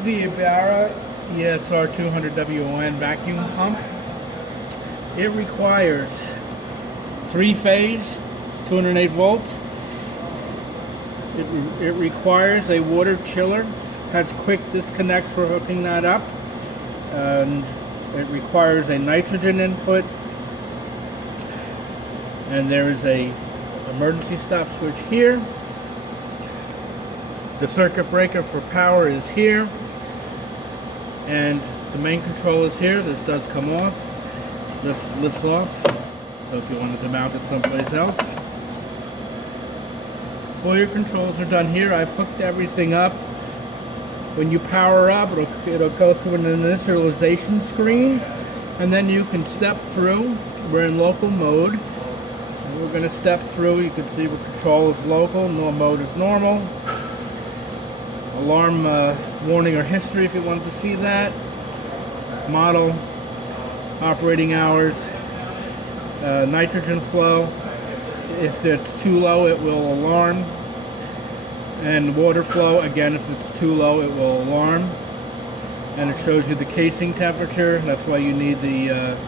is the Ebara ESR200WN vacuum pump. It requires 3-phase, 208 volts. It requires a water chiller. Has quick disconnects for hooking that up. And it requires a nitrogen input. And there is a emergency stop switch here. The circuit breaker for power is here, and the main control is here. This does come off, lifts off, so if you wanted to mount it someplace else. All your controls are done here. I've hooked everything up. When you power up, it'll go through an initialization screen, and then you can step through. We're in local mode. We're going to step through. You can see what control is local, no mode is normal. Alarm warning or history if you wanted to see that. Model, operating hours, nitrogen flow. If it's too low, it will alarm. And water flow, again, if it's too low, it will alarm. And it shows you the casing temperature. That's why you need the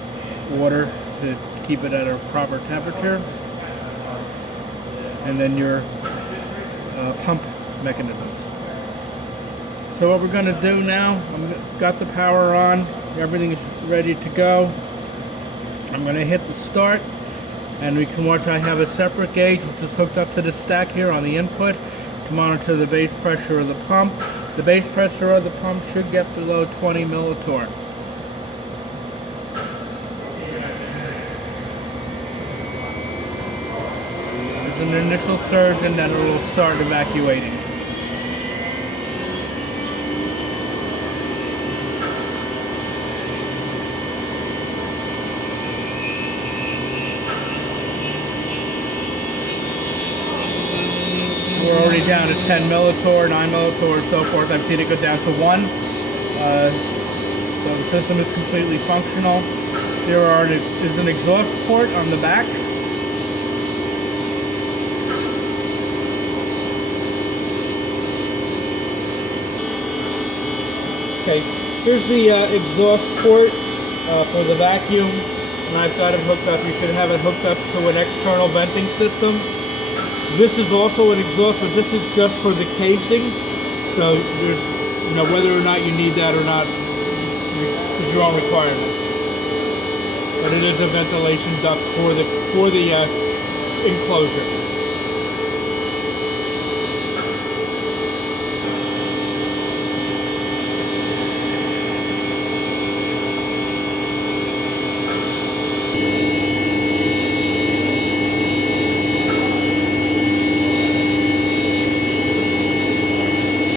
water to keep it at a proper temperature. And then your pump mechanisms. So what we're going to do now, I've got the power on, everything is ready to go. I'm going to hit the start, and we can watch I have a separate gauge which is hooked up to the stack here on the input to monitor the base pressure of the pump. The base pressure of the pump should get below 20 millitorr. There's an initial surge, and then it will start evacuating. We're already down to 10 millitorr, 9 millitorr, and so forth. I've seen it go down to 1. So the system is completely functional. There is an exhaust port on the back. Okay, here's the exhaust port for the vacuum, and I've got it hooked up. You should have it hooked up to an external venting system. This is also an exhaust, but this is just for the casing. So there's, whether or not you need that or not is your own requirements. But it is a ventilation duct for the enclosure.